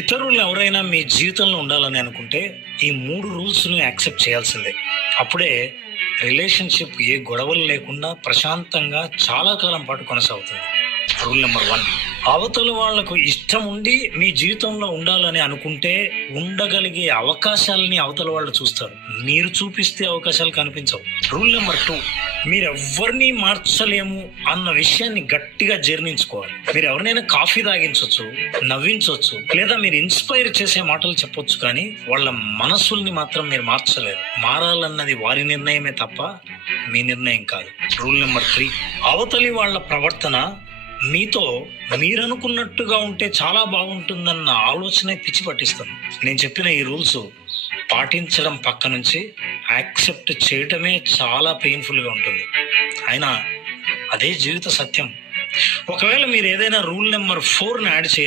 ఇతరులు ఎవరైనా మీ జీవితంలో ఉండాలని అనుకుంటే ఈ 3 రూల్స్‌ని యాక్సెప్ట్ చేయాల్సిందే. అప్పుడే రిలేషన్‌షిప్ ఏ గొడవలు లేకుండా ప్రశాంతంగా చాలా కాలం పాటు కొనసాగుతుంది. రూల్ నంబర్ 1, అవతల వాళ్లకు ఇష్టం ఉండి మీ జీవితంలో ఉండాలని అనుకుంటే ఉండగలిగే అవకాశాలని అవతల వాళ్ళు చూస్తారు. మీరు చూపిస్తే అవకాశాలు కనిపించవు. రూల్ నెంబర్ 2, మీరెవ్వరినీ మార్చలేము అన్న విషయాన్ని గట్టిగా జీర్ణించుకోవాలి. మీరు ఎవరినైనా కాఫీ తాగించవచ్చు, నవ్వించవచ్చు, లేదా మీరు ఇన్స్పైర్ చేసే మాటలు చెప్పొచ్చు, కానీ వాళ్ళ మనసుల్ని మాత్రం మీరు మార్చలేరు. మారాలన్నది వారి నిర్ణయమే తప్ప మీ నిర్ణయం కాదు. రూల్ నెంబర్ 3, అవతలి వాళ్ళ ప్రవర్తన మీతో మీరనుకున్నట్టుగా ఉంటే చాలా బాగుంటుందన్న ఆలోచనే పిచ్చి పట్టిస్తుంది. నేను చెప్పిన ఈ రూల్స్ పాటించడం పక్క నుంచి యాక్సెప్ట్ చేయటమే చాలా పెయిన్ఫుల్గా ఉంటుంది. అయినా అదే జీవిత సత్యం. ఒకవేళ మీరు ఏదైనా రూల్ నెంబర్ 4ని యాడ్ చేయాలి